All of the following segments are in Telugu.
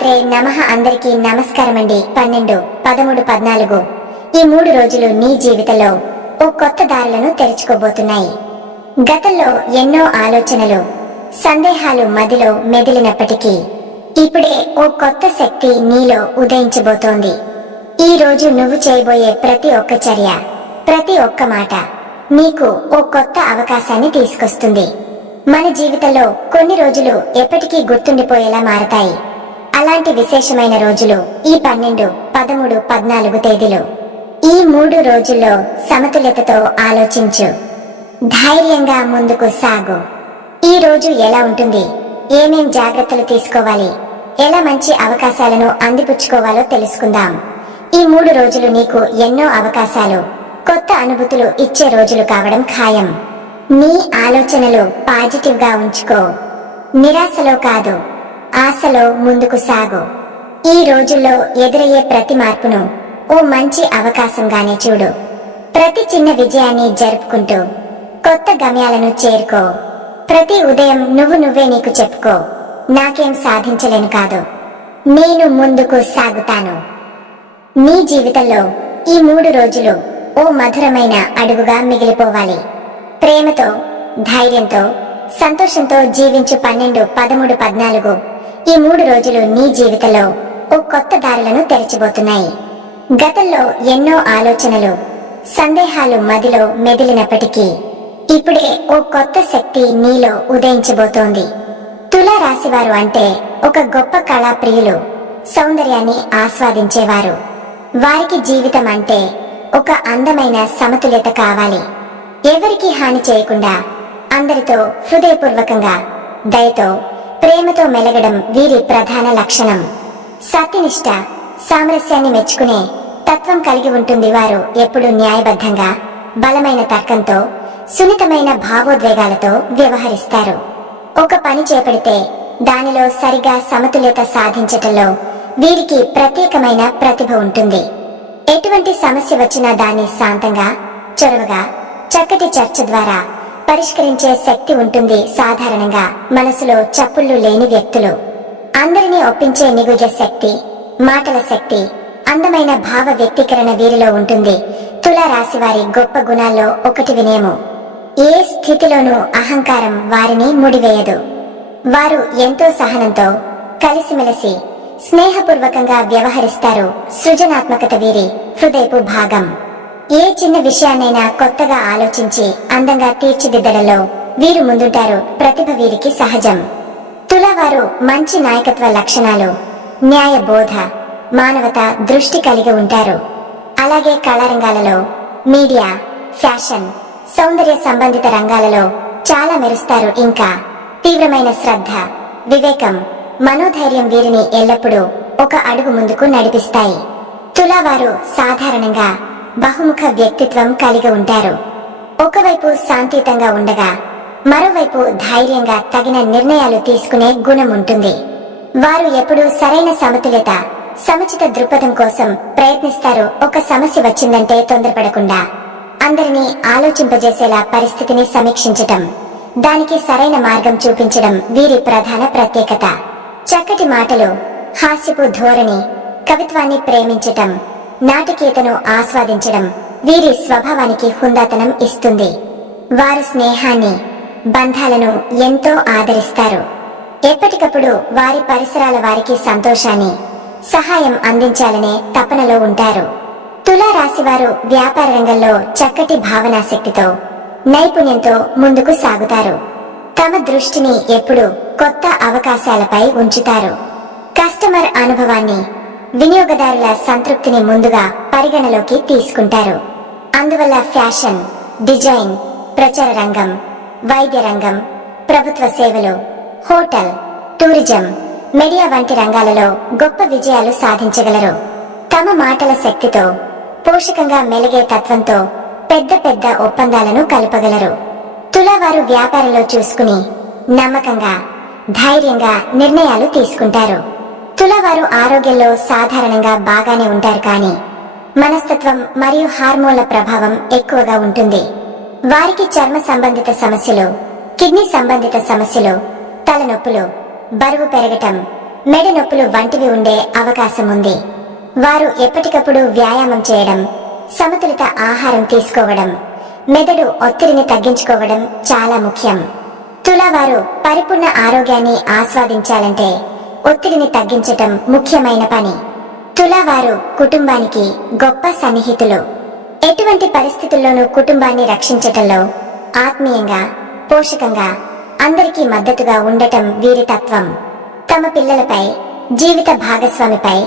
శ్రీమాత్రే నమః. అందరికీ నమస్కారమండి. 12, 13, 14 ఈ 3 రోజులు నీ జీవితంలో ఓ కొత్త దారులను తెరుచుకోబోతున్నాయి. గతంలో ఎన్నో ఆలోచనలు, సందేహాలు మదిలో మెదిలినప్పటికీ ఇప్పుడే ఓ కొత్త శక్తి నీలో ఉదయించబోతోంది. ఈ రోజు నువ్వు చేయబోయే ప్రతి ఒక్క చర్య, ప్రతి ఒక్క మాట నీకు ఓ కొత్త అవకాశాన్ని తీసుకొస్తుంది. మన జీవితంలో కొన్ని రోజులు ఎప్పటికీ గుర్తుండిపోయేలా మారతాయి. అలాంటి విశేషమైన రోజులు ఈ 12, 13, 14 తేదీలు. ఈ 3 రోజుల్లో సమతుల్యతతో ఆలోచించు, ధైర్యంగా ముందుకు సాగు. ఈ రోజు ఎలా ఉంటుంది, ఏమేం జాగ్రత్తలు తీసుకోవాలి, ఎలా మంచి అవకాశాలను అందిపుచ్చుకోవాలో తెలుసుకుందాం. ఈ 3 రోజులు నీకు ఎన్నో అవకాశాలు, కొత్త అనుభూతులు ఇచ్చే రోజులు కావడం ఖాయం. నీ ఆలోచనలు పాజిటివ్ గా ఉంచుకో. నిరాశలో కాదు, ఆశలో ముందుకు సాగు. ఈ రోజుల్లో ఎదురయ్యే ప్రతి మార్పును ఓ మంచి అవకాశంగానే చూడు. ప్రతి చిన్న విజయాన్ని జరుపుకుంటూ కొత్త గమ్యాలను చేరుకో. ప్రతి ఉదయం నువ్వే నీకు చెప్పుకో, నాకేం సాధించలేను కాదు, నేను ముందుకు సాగుతాను. నీ జీవితంలో ఈ 3 రోజులు ఓ మధురమైన అడుగుగా మిగిలిపోవాలి. ప్రేమతో, ధైర్యంతో, సంతోషంతో జీవించు. 12, 13, 14 ఈ 3 రోజులు నీ జీవితంలో ఓ కొత్త దారులను తెరచిబోతున్నాయి. గతంలో ఎన్నో ఆలోచనలు, సందేహాలు మదిలో మెదిలినప్పటికీ ఇప్పుడే ఓ కొత్త శక్తి నీలో ఉదయించబోతోంది. తులా రాశివారు అంటే ఒక గొప్ప కళాప్రియులు, సౌందర్యాన్ని ఆస్వాదించేవారు. వారికి జీవితం అంటే ఒక అందమైన సమతుల్యత కావాలి. ఎవరికి హాని చేయకుండా అందరితో హృదయపూర్వకంగా, దయతో, ప్రేమతో మెలగడం వీరి ప్రధాన లక్షణం. సత్యనిష్ట, సామరస్యాన్ని మెచ్చుకునే తత్వం కలిగి ఉంటుంది. వారు ఎప్పుడూ న్యాయబద్ధంగా, బలమైన తర్కంతో, సున్నితమైన భావోద్వేగాలతో వ్యవహరిస్తారు. ఒక పని చేపడితే దానిలో సరిగా సమతుల్యత సాధించటంలో వీరికి ప్రత్యేకమైన ప్రతిభ ఉంటుంది. ఎటువంటి సమస్య వచ్చినా దాన్ని శాంతంగా, చొరవగా, చక్కటి చర్చ ద్వారా పరిష్కరించే శక్తి ఉంటుంది. సాధారణంగా మనసులో చప్పుళ్లు లేని వ్యక్తులు. అందరినీ ఒప్పించే నిగుజ శక్తి, మాటల శక్తి, అందమైన భావ వ్యక్తీకరణ వీరిలో ఉంటుంది. తులా రాశి వారి గొప్ప గుణాల్లో ఒకటి వినేము. ఏ స్థితిలోనూ అహంకారం వారిని ముడివేయదు. వారు ఎంతో సహనంతో, కలిసిమెలిసి, స్నేహపూర్వకంగా వ్యవహరిస్తారు. సృజనాత్మకత వీరి హృదయపు భాగం. ఏ చిన్న విషయాన్నైనా కొత్తగా ఆలోచించి అందంగా తీర్చిదిద్దడంలో వీరు ముందుంటారు. ప్రతిభ వీరికి సహజం. తులావారు మంచి నాయకత్వ లక్షణాలు, న్యాయ బోధ, మానవత దృష్టి కలిగి ఉంటారు. అలాగే కళారంగాలలో, మీడియా, ఫ్యాషన్, సౌందర్య సంబంధిత రంగాలలో చాలా మెరుస్తారు. ఇంకా తీవ్రమైన శ్రద్ధ, వివేకం, మనోధైర్యం వీరిని ఎల్లప్పుడూ ఒక అడుగు ముందుకు నడిపిస్తాయి. తులావారు సాధారణంగా బహుముఖ వ్యక్తిత్వం కలిగి ఉంటారు. ఒకవైపు శాంతియుతంగా ఉండగా మరోవైపు ధైర్యంగా తగిన నిర్ణయాలు తీసుకునే గుణం ఉంటుంది. వారు ఎప్పుడూ సరైన సమతుల్యత, సముచిత దృక్పథం కోసం ప్రయత్నిస్తారు. ఒక సమస్య వచ్చిందంటే తొందరపడకుండా అందరినీ ఆలోచింపజేసేలా పరిస్థితిని సమీక్షించటం, దానికి సరైన మార్గం చూపించడం వీరి ప్రధాన ప్రత్యేకత. చక్కటి మాటలు, హాస్యపు ధోరణి, కవిత్వాన్ని ప్రేమించటం, నాటకీయతను ఆస్వాదించడం వీరి స్వభావానికి హుందాతనం ఇస్తుంది. వారు స్నేహాన్ని, బంధాలను ఎంతో ఆదరిస్తారు. ఎప్పటికప్పుడు వారి పరిసరాల వారికి సంతోషాన్ని, సహాయం అందించాలనే తపనలో ఉంటారు. తులా రాశివారు వ్యాపార రంగంలో చక్కటి భావనాశక్తితో, నైపుణ్యంతో ముందుకు సాగుతారు. తమ దృష్టిని ఎప్పుడూ కొత్త అవకాశాలపై ఉంచుతారు. కస్టమర్ అనుభవాన్ని, వినియోగదారుల సంతృప్తిని ముందుగా పరిగణలోకి తీసుకుంటారు. అందువల్ల ఫ్యాషన్, డిజైన్, ప్రచార రంగం, వైద్య రంగం, ప్రభుత్వ సేవలు, హోటల్, టూరిజం, మీడియా వంటి రంగాలలో గొప్ప విజయాలు సాధించగలరు. తమ మాటల శక్తితో, పోషకంగా మెలిగే తత్వంతో పెద్ద పెద్ద ఒప్పందాలను కలపగలరు. తులావారు వ్యాపారంలో చూసుకుని నమ్మకంగా, ధైర్యంగా నిర్ణయాలు తీసుకుంటారు. తులావారు ఆరోగ్యంలో సాధారణంగా బాగానే ఉంటారు, కానీ మనస్తత్వం మరియు హార్మోన్ల ప్రభావం ఎక్కువగా ఉంటుంది. వారికి చర్మ సంబంధిత సమస్యలు, కిడ్నీ సంబంధిత సమస్యలు, తలనొప్పులు, బరువు పెరగటం, మెడ నొప్పులు వంటివి ఉండే అవకాశం ఉంది. వారు ఎప్పటికప్పుడు వ్యాయామం చేయడం, సమతులిత ఆహారం తీసుకోవడం, మెదడు ఒత్తిడిని తగ్గించుకోవడం చాలా ముఖ్యం. తులావారు పరిపూర్ణ ఆరోగ్యాన్ని ఆస్వాదించాలంటే ఒత్తిడిని తగ్గించటం ముఖ్యమైన పని. తులావారు కుటుంబానికి గొప్ప సన్నిహితులు. ఎటువంటి పరిస్థితుల్లోనూ కుటుంబాన్ని రక్షించటంలో ఆత్మీయంగా, పోషకంగా అందరికీ మద్దతుగా ఉండటం వీరి తత్వం. తమ పిల్లలపై, జీవిత భాగస్వామిపై,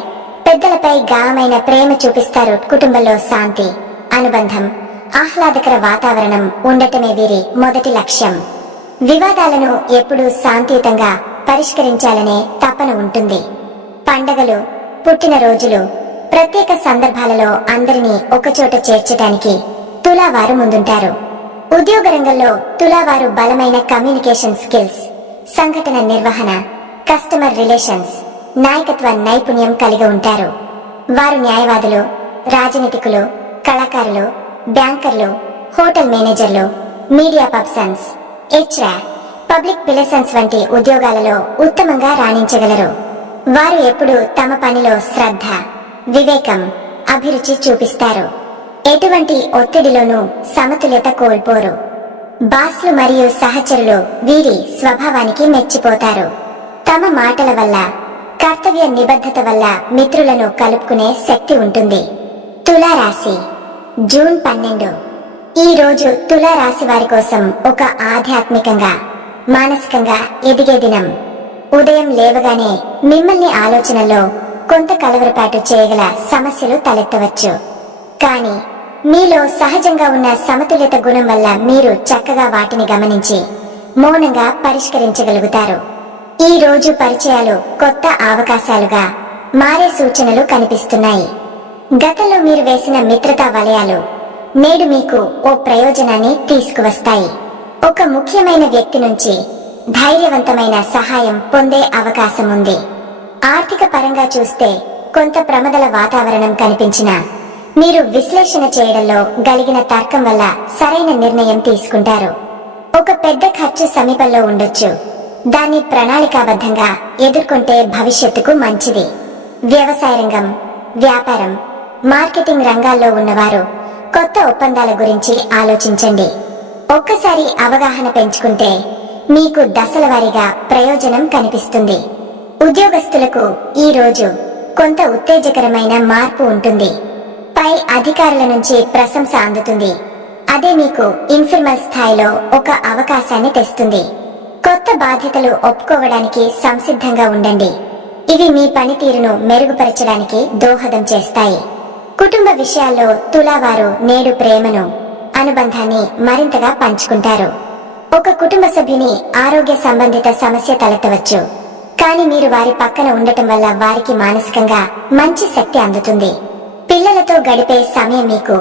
పెద్దలపై గాఢమైన ప్రేమ చూపిస్తారు. కుటుంబంలో శాంతి, అనుబంధం, ఆహ్లాదకర వాతావరణం ఉండటమే వీరి మొదటి లక్ష్యం. వివాదాలను ఎప్పుడూ శాంతియుతంగా పరిష్కరించాలనే తపన ఉంటుంది. పండగలు, పుట్టినరోజులు, ప్రత్యేక సందర్భాలలో అందరినీ ఒకచోట చేర్చడానికి తులావారు ముందుంటారు. ఉద్యోగ రంగంలో తులావారు బలమైన కమ్యూనికేషన్ స్కిల్స్, సంఘటన నిర్వహణ, కస్టమర్ రిలేషన్స్, నాయకత్వ నైపుణ్యం కలిగి ఉంటారు. వారు న్యాయవాదులు, రాజనీతికులు, కళాకారులు, బ్యాంకర్లు, హోటల్ మేనేజర్లు, media persons, HR, public relations వంటి ఉద్యోగాలలో ఉత్తమంగా రాణించగలరు. వారు ఎప్పుడూ తమ పనిలో శ్రద్ధ, వివేకం, అభిరుచి చూపిస్తారు. ఎటువంటి ఒత్తిడిలోనూ సమతుల్యత కోల్పోరు. బాస్లు మరియు సహచరులు వీరి స్వభావానికి మెచ్చిపోతారు. తమ మాటల వల్ల, కర్తవ్య నిబద్ధత వల్ల మిత్రులను కలుపుకునే శక్తి ఉంటుంది. తులారాశి జూన్ 12. ఈ రోజు తులారాశి వారి కోసం ఒక ఆధ్యాత్మికంగా, మానసికంగా ఎదిగే దినం. ఉదయం లేవగానే మిమ్మల్ని ఆలోచనలో కొంత కలవరపాటు చేయగల సమస్యలు తలెత్తవచ్చు. కానీ మీలో సహజంగా ఉన్న సమతుల్యత గుణం వల్ల మీరు చక్కగా వాటిని గమనించి మౌనంగా పరిష్కరించగలుగుతారు. ఈ రోజు పరిచయాలు కొత్త అవకాశాలుగా మారే సూచనలు కనిపిస్తున్నాయి. గతంలో మీరు వేసిన మిత్రతా వలయాలు నేడు మీకు ఓ ప్రయోజనాన్ని తీసుకువస్తాయి. ఒక ముఖ్యమైన వ్యక్తి నుంచి ధైర్యవంతమైన సహాయం పొందే అవకాశం ఉంది. ఆర్థిక పరంగా చూస్తే కొంత ప్రమాదల వాతావరణం కనిపించినా మీరు విశ్లేషణ చేయడంలో గలిగిన తర్కం వల్ల సరైన నిర్ణయం తీసుకుంటారు. ఒక పెద్ద ఖర్చు సమీపంలో ఉండొచ్చు. దాన్ని ప్రణాళికాబద్ధంగా ఎదుర్కొంటే భవిష్యత్తుకు మంచిది. వ్యవసాయ రంగం, వ్యాపారం, మార్కెటింగ్ రంగాల్లో ఉన్నవారు కొత్త ఒప్పందాల గురించి ఆలోచించండి. ఒక్కసారి అవగాహన పెంచుకుంటే మీకు దశల వారీగా ప్రయోజనం కనిపిస్తుంది. ఉద్యోగస్తులకు ఈ రోజు కొంత ఉత్తేజకరమైన మార్పు ఉంటుంది. పై అధికారుల నుంచి ప్రశంస అందుతుంది. అదే మీకు ఇన్ఫార్మల్ స్థాయిలో ఒక అవకాశాన్ని తెస్తుంది. కొత్త బాధ్యతలు ఒప్పుకోవడానికి సంసిద్ధంగా ఉండండి. ఇవి మీ పనితీరును మెరుగుపరచడానికి దోహదం చేస్తాయి. కుటుంబ విషయాల్లో తులావారు నేడు ప్రేమను, అనుబంధాన్ని మరింతగా పంచుకుంటారు. ఒక కుటుంబ సభ్యుని ఆరోగ్య సంబంధిత సమస్య తలెత్తవచ్చు. కానీ మీరు వారి పక్కన ఉండటం వల్ల వారికి మానసికంగా మంచి శక్తి అందుతుంది. పిల్లలతో గడిపే సమయం మీకు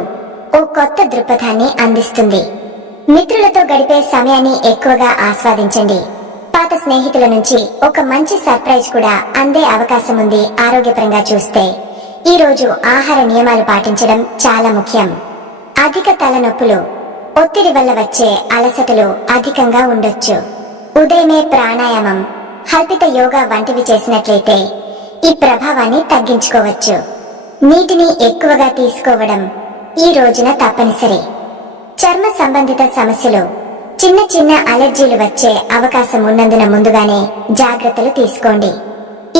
ఓ కొత్త దృక్పథాన్ని అందిస్తుంది. మిత్రులతో గడిపే సమయాన్ని ఎక్కువగా ఆస్వాదించండి. పాత స్నేహితుల నుంచి ఒక మంచి సర్ప్రైజ్ కూడా అందే అవకాశం ఉంది. ఆరోగ్యపరంగా చూస్తే ఈ రోజు ఆహార నియమాలు పాటించడం చాలా ముఖ్యం. అధిక తలనొప్పులు, ఒత్తిడి వల్ల వచ్చే అలసటలు అధికంగా ఉండొచ్చు. ఉదయమే ప్రాణాయామం, హల్పిత యోగా వంటివి చేసినట్లయితే ఈ ప్రభావాన్ని తగ్గించుకోవచ్చు. నీటిని ఎక్కువగా తీసుకోవడం ఈ రోజున తప్పనిసరి. చర్మ సంబంధిత సమస్యలు, చిన్న చిన్న అలర్జీలు వచ్చే అవకాశం ఉన్నందున ముందుగానే జాగ్రత్తలు తీసుకోండి.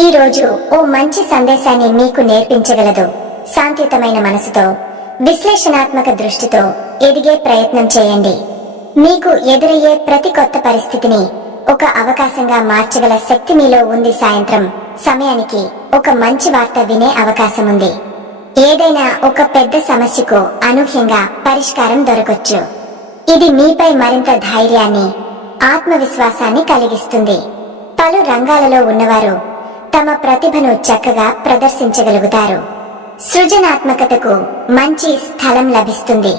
ఈ రోజు ఓ మంచి సందేశాన్ని మీకు నేర్పించగలదు. శాంతియుతమైన మనసుతో, విశ్లేషణాత్మక దృష్టితో ఎదిగే ప్రయత్నం చేయండి. మీకు ఎదురయ్యే ప్రతి కొత్త పరిస్థితిని ఒక అవకాశంగా మార్చగల శక్తి మీలో ఉంది. సాయంత్రం సమయానికి ఒక మంచి వార్త వినే అవకాశం ఉంది. ఏదైనా ఒక పెద్ద సమస్యకు అనూహ్యంగా పరిష్కారం దొరకొచ్చు. ఇది మీపై మరింత ధైర్యాన్ని, ఆత్మవిశ్వాసాన్ని కలిగిస్తుంది. పలు రంగాలలో ఉన్నవారు తమ ప్రతిభను చక్కగా ప్రదర్శించగలుగుతారు. సృజనాత్మకతకు మంచి స్థలం లభిస్తుంది.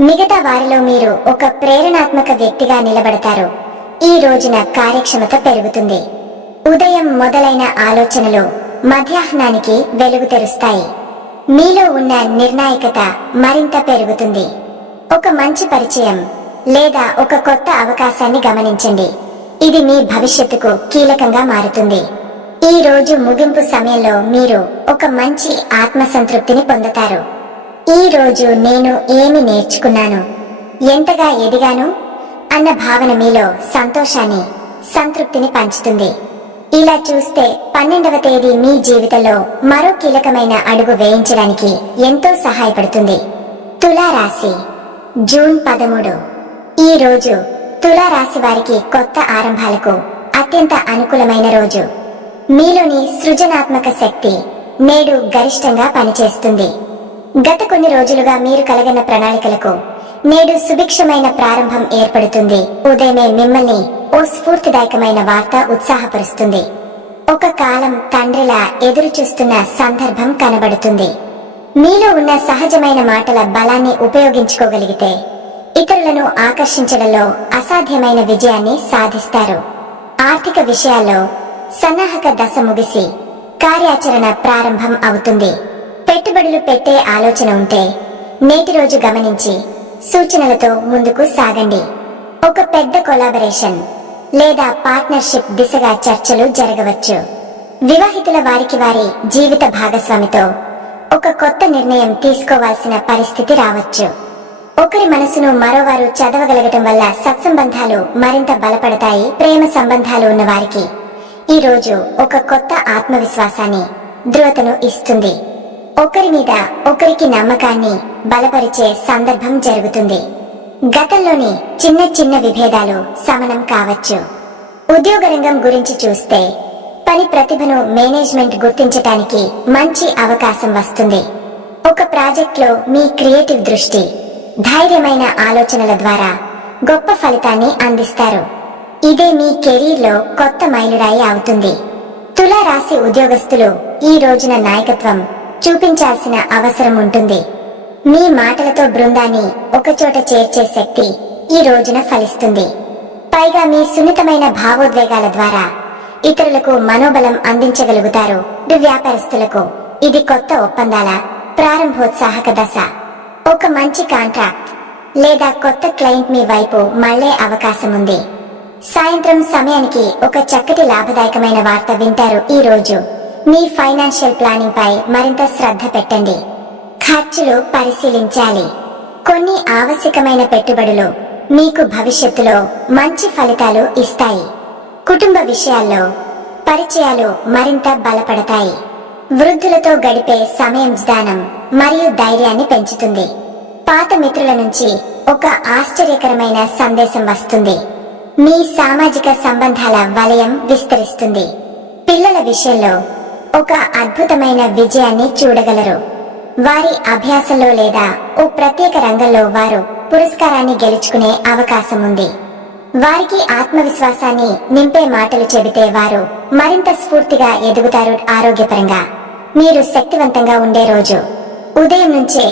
మిగతా వారిలో మీరు ఒక ప్రేరణాత్మక వ్యక్తిగా నిలబడతారు. ఈ రోజున కార్యక్షమత పెరుగుతుంది. ఉదయం మొదలైన ఆలోచనలు మధ్యాహ్నానికి వెలుగు తెరుస్తాయి. మీలో ఉన్న నిర్ణాయకత మరింత పెరుగుతుంది. ఒక మంచి పరిచయం లేదా ఒక కొత్త అవకాశాన్ని గమనించండి. ఇది మీ భవిష్యత్తుకు కీలకంగా మారుతుంది. ఈ రోజు ముగింపు సమయంలో మీరు ఒక మంచి ఆత్మసంతృప్తిని పొందుతారు. ఈ రోజు నేను ఏమి నేర్చుకున్నాను, ఎంతగా ఎదిగాను అన్న భావన మీలో సంతోషాన్ని, సంతృప్తిని పంచుతుంది. ఇలా చూస్తే 12వ తేదీ మీ జీవితంలో మరో కీలకమైన అడుగు వేయించడానికి ఎంతో సహాయపడుతుంది. తులారాశి, జూన్ 13. ఈ రోజు తులారాశి వారికి కొత్త ఆరంభాలకు అత్యంత అనుకూలమైన రోజు. మీలోని సృజనాత్మక శక్తి నేడు గరిష్టంగా పనిచేస్తుంది. గత కొన్ని రోజులుగా మీరు కలిగిన ప్రణాళికలకు నేడు సుభిక్షమైన ప్రారంభం ఏర్పడుతుంది. ఉదయమే మిమ్మల్ని ఓ స్ఫూర్తిదాయకమైన వార్త ఉత్సాహపరుస్తుంది. ఒక కాలం తండ్రిలా ఎదురు చూస్తున్న సందర్భం కనబడుతుంది. మీలో ఉన్న సహజమైన మాటల బలాన్ని ఉపయోగించుకోగలిగితే ఇతరులను ఆకర్షించడంలో అసాధ్యమైన విజయాన్ని సాధిస్తారు. ఆర్థిక విషయాల్లో సన్నాహక దశ ముగిసి కార్యాచరణ ప్రారంభం అవుతుంది. పెట్టుబడులు పెట్టే ఆలోచన ఉంటే నేటి రోజు గమనించి సూచనలతో ముందుకు సాగండి. ఒక పెద్ద కొలాబరేషన్ లేదా పార్ట్నర్షిప్ దిశగా చర్చలు జరగవచ్చు. వివాహితుల వారికి వారి జీవిత భాగస్వామితో ఒక కొత్త నిర్ణయం తీసుకోవాల్సిన పరిస్థితి రావచ్చు. ఒకరి మనసును మరోవారు చదవగలగటం వల్ల సత్సంబంధాలు మరింత బలపడతాయి. ప్రేమ సంబంధాలు ఉన్న వారికి ఈ రోజు ఒక కొత్త ఆత్మవిశ్వాసాన్ని, ధృవతను ఇస్తుంది. ఒకరి మీద ఒకరికి నమ్మకాన్ని బలపరిచే సందర్భం జరుగుతుంది. గతంలోని చిన్న చిన్న విభేదాలు శమనం కావచ్చు. ఉద్యోగ రంగం గురించి చూస్తే పని ప్రతిభను మేనేజ్మెంట్ గుర్తించటానికి మంచి అవకాశం వస్తుంది. ఒక ప్రాజెక్ట్లో మీ క్రియేటివ్ దృష్టి, ధైర్యమైన ఆలోచనల ద్వారా గొప్ప ఫలితాన్ని అందిస్తారు. ఇదే మీ కెరీర్లో కొత్త మైలురాయి అవుతుంది. తులారాశి ఉద్యోగస్తులు ఈ రోజున నాయకత్వం చూపించాల్సిన అవసరం ఉంటుంది. మీ మాటలతో బృందాన్ని ఒకచోట చేర్చే శక్తి ఈ రోజున ఫలిస్తుంది. పైగా మీ సున్నితమైన భావోద్వేగాల ద్వారా ఇతరులకు మనోబలం అందించగలుగుతారు. వ్యాపారస్తులకు ఇది కొత్త ఒప్పందాల ప్రారంభోత్సాహక దశ. ఒక మంచి కాంట్రాక్ట్ లేదా కొత్త క్లయింట్ మీ వైపు మళ్లే అవకాశం ఉంది. సాయంత్రం సమయానికి ఒక చక్కటి లాభదాయకమైన వార్త వింటారు. ఈ రోజు మీ ఫైనాన్షియల్ ప్లానింగ్ పై మరింత శ్రద్ధ పెట్టండి. ఖర్చులు పరిశీలించాలి. కొన్ని ఆవశ్యకమైన పెట్టుబడులు మీకు భవిష్యత్తులో మంచి ఫలితాలు ఇస్తాయి. కుటుంబ విషయాల్లో పరిచయాలు మరింత బలపడతాయి. వృద్ధులతో గడిపే సమయం జ్ఞానం మరియు ధైర్యాన్ని పెంచుతుంది. పాత మిత్రుల నుంచి ఒక ఆశ్చర్యకరమైన సందేశం వస్తుంది. మీ సామాజిక సంబంధాల వలయం విస్తరిస్తుంది. పిల్లల విషయంలో ఒక అద్భుతమైన విజయాన్ని చూడగలరు. వారి అభ్యాసంలో లేదా ఓ ప్రత్యేక రంగంలో వారు పురస్కారాన్ని గెలుచుకునే అవకాశం ఉంది. వారికి ఆత్మవిశ్వాసాన్ని నింపే మాటలు చెబితే వారు మరింత స్ఫూర్తిగా ఎదుగుతారు. ఆరోగ్యపరంగా మీరు శక్తివంతంగా ఉండే రోజు. ఉదయం నుంచే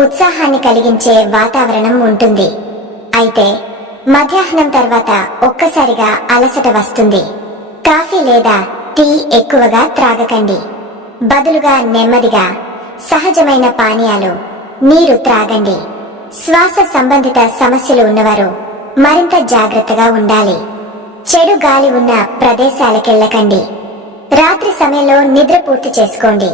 ఉత్సాహాన్ని కలిగించే వాతావరణం ఉంటుంది. అయితే మధ్యాహ్నం తర్వాత ఒక్కసారిగా అలసట వస్తుంది. కాఫీ లేదా టీ ఎక్కువగా త్రాగకండి. బదులుగా నెమ్మదిగా సహజమైన పానీయాలు, నీరు త్రాగండి. శ్వాస సంబంధిత సమస్యలు ఉన్నవారు మరింత జాగ్రత్తగా ఉండాలి. చెడు గాలి ఉన్న ప్రదేశాలకెళ్లకండి. రాత్రి సమయంలో నిద్ర పూర్తి చేసుకోండి.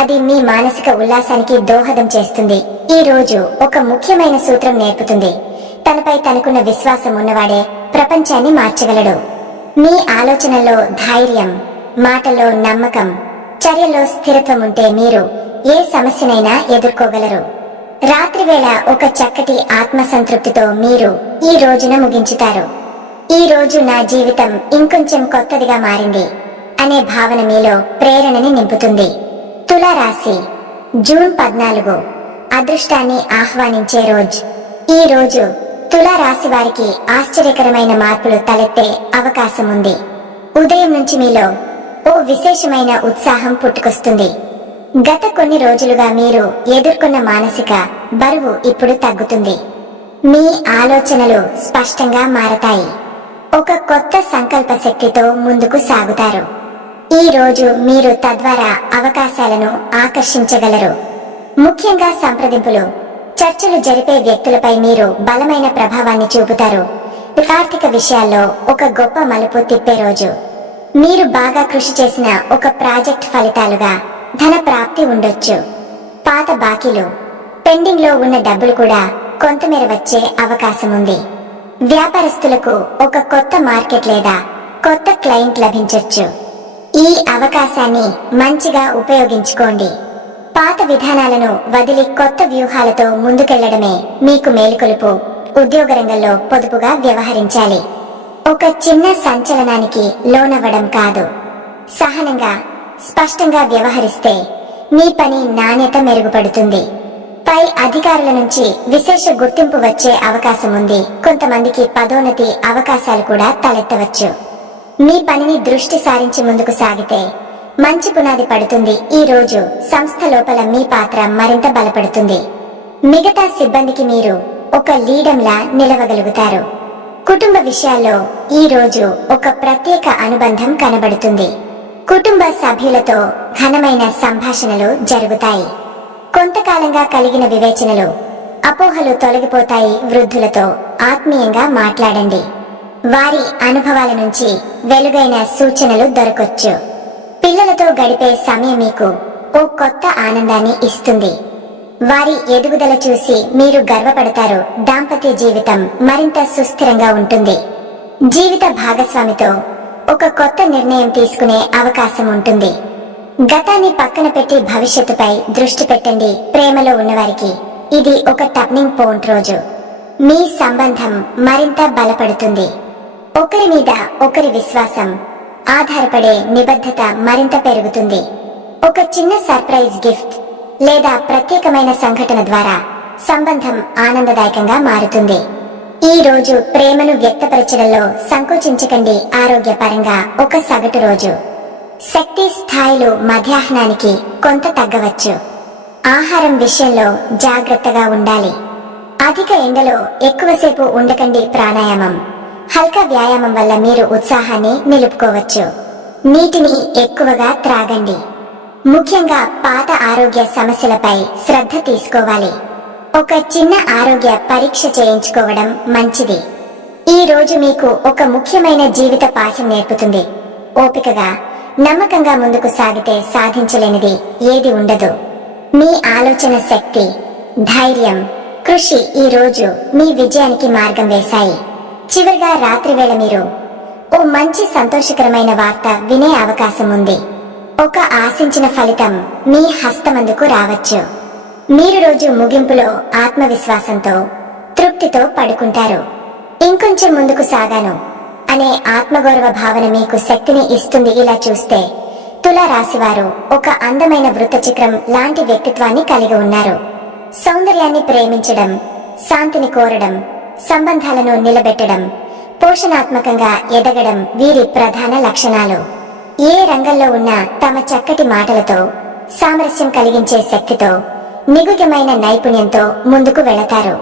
అది మీ మానసిక ఉల్లాసానికి దోహదం చేస్తుంది. ఈ రోజు ఒక ముఖ్యమైన సూత్రం నేర్పుతుంది. తనపై తనకున్న విశ్వాసం ఉన్నవాడే ప్రపంచాన్ని మార్చగలడు. మీ ఆలోచనల్లో ధైర్యం, మాటల్లో నమ్మకం, చర్యల్లో స్థిరత్వం ఉంటే మీరు ఏ సమస్యనైనా ఎదుర్కోగలరు. రాత్రివేళ ఒక చక్కటి ఆత్మసంతృప్తితో మీరు ఈ రోజున ముగించుతారు. ఈ రోజు నా జీవితం ఇంకొంచెం కొత్తదిగా మారింది అనే భావన మీలో ప్రేరణని నింపుతుంది. తులారాశి, జూన్ 14. అదృష్టాన్ని ఆహ్వానించే రోజు. ఈ రోజు తులారాశి వారికి ఆశ్చర్యకరమైన మార్పులు తలెత్తే అవకాశం ఉంది. ఉదయం నుంచి మీలో ఓ విశేషమైన ఉత్సాహం పుట్టుకొస్తుంది. గత కొన్ని రోజులుగా మీరు ఎదుర్కొన్న మానసిక బరువు ఇప్పుడు తగ్గుతుంది. మీ ఆలోచనలు స్పష్టంగా మారతాయి. ఒక కొత్త సంకల్ప శక్తితో ముందుకు సాగుతారు. ఈ రోజు మీరు తద్వారా అవకాశాలను ఆకర్షించగలరు. ముఖ్యంగా సంప్రదింపులు, చర్చలు జరిపే వ్యక్తులపై మీరు బలమైన ప్రభావాన్ని చూపుతారు. ఆర్థిక విషయాల్లో ఒక గొప్ప మలుపు తిప్పే రోజు. మీరు బాగా కృషి చేసిన ఒక ప్రాజెక్ట్ ఫలితాలుగా ధన ప్రాప్తి ఉండొచ్చు. పాత బాకీలు, పెండింగ్ లో ఉన్న డబ్బులు కూడా కొంతమేర వచ్చే అవకాశం ఉంది. వ్యాపారస్తులకు ఒక కొత్త మార్కెట్ లేదా కొత్త క్లయింట్ లభించొచ్చు. ఈ అవకాశాన్ని మంచిగా ఉపయోగించుకోండి. పాత విధానాలను వదిలి కొత్త వ్యూహాలతో ముందుకెళ్లడమే మీకు మేలుకొలుపు. ఉద్యోగ రంగంలో పొదుపుగా వ్యవహరించాలి. ఒక చిన్న సంచలనానికి లోనవ్వడం కాదు, సహనంగా స్పష్టంగా వ్యవహరిస్తే మీ పని నాణ్యత మెరుగుపడుతుంది. పై అధికారుల నుంచి విశేష గుర్తింపు వచ్చే అవకాశం ఉంది. కొంతమందికి పదోన్నతి అవకాశాలు కూడా తలెత్తవచ్చు. మీ పనిని దృష్టి సారించి ముందుకు సాగితే మంచి పునాది పడుతుంది. ఈ రోజు సంస్థ లోపల మీ పాత్ర మరింత బలపడుతుంది. మిగతా సిబ్బందికి మీరు ఒక లీడంలా నిలవగలుగుతారు. కుటుంబ విషయాల్లో ఈ రోజు ఒక ప్రత్యేక అనుబంధం కనబడుతుంది. కుటుంబ సభ్యులతో ఘనమైన సంభాషణలు జరుగుతాయి. కొంతకాలంగా కలిగిన వివేచనలు, అపోహలు తొలగిపోతాయి. వృద్ధులతో ఆత్మీయంగా మాట్లాడండి. వారి అనుభవాల నుంచి వెలుగైన సూచనలు దొరకొచ్చు. పిల్లలతో గడిపే సమయం మీకు ఓ కొత్త ఆనందాన్ని ఇస్తుంది. వారి ఎదుగుదల చూసి మీరు గర్వపడతారు. దాంపత్య జీవితం మరింత సుస్థిరంగా ఉంటుంది. జీవిత భాగస్వామితో ఒక కొత్త నిర్ణయం తీసుకునే అవకాశం ఉంటుంది. గతాన్ని పక్కన పెట్టి భవిష్యత్తుపై దృష్టి పెట్టండి. ప్రేమలో ఉన్నవారికి ఇది ఒక టర్నింగ్ పాయింట్ రోజు. మీ సంబంధం మరింత బలపడుతుంది. ఒకరి మీద ఒకరి విశ్వాసం, ఆధారపడే నిబద్ధత మరింత పెరుగుతుంది. ఒక చిన్న సర్ప్రైజ్ గిఫ్ట్ లేదా ప్రత్యేకమైన సంఘటన ద్వారా సంబంధం ఆనందదాయకంగా మారుతుంది. ఈ రోజు ప్రేమను వ్యక్తపరచడంలో సంకోచించకండి. ఆరోగ్యపరంగా ఒక సగటు రోజు. శక్తి స్థాయిలు మధ్యాహ్నానికి కొంత తగ్గవచ్చు. ఆహారం విషయంలో జాగ్రత్తగా ఉండాలి. అధిక ఎండలో ఎక్కువసేపు ఉండకండి. ప్రాణాయామం, హల్కా వ్యాయామం వల్ల మీరు ఉత్సాహాన్ని నిలుపుకోవచ్చు. నీటిని ఎక్కువగా త్రాగండి. ముఖ్యంగా పాత ఆరోగ్య సమస్యలపై శ్రద్ధ తీసుకోవాలి. ఒక చిన్న ఆరోగ్య పరీక్ష చేయించుకోవడం మంచిది. ఈ రోజు మీకు ఒక ముఖ్యమైన జీవిత పాఠం నేర్పుతుంది. ఓపికగా, నమ్మకంగా ముందుకు సాగితే సాధించలేనిది ఏది ఉండదు. మీ ఆలోచన శక్తి, ధైర్యం, కృషి ఈ రోజు మీ విజయానికి మార్గం వేశాయి. చివరిగా రాత్రివేళ మీరు ఓ మంచి సంతోషకరమైన వార్త వినే అవకాశం ఉంది. ఒక ఆశించిన ఫలితం మీ హస్తమందుకు రావచ్చు. మీరు రోజు ముగింపులో ఆత్మవిశ్వాసంతో, తృప్తితో పడుకుంటారు. ఇంకొంచెం ముందుకు సాగాను అనే ఆత్మగౌరవ భావన మీకు శక్తిని ఇస్తుంది. ఇలా చూస్తే తులా రాశివారు ఒక అందమైన వృత్తచక్రం లాంటి వ్యక్తిత్వాన్ని కలిగి ఉన్నారు. సౌందర్యాన్ని ప్రేమించడం, శాంతిని కోరడం, సంబంధాలను నిలబెట్టడం, పోషణాత్మకంగా ఎదగడం వీరి ప్రధాన లక్షణాలు. ఏ రంగంలో ఉన్నా తమ చక్కటి మాటలతో, సామరస్యం కలిగించే శక్తితో, నిగుణమైన నైపుణ్యంతో ముందుకు వెళతారు.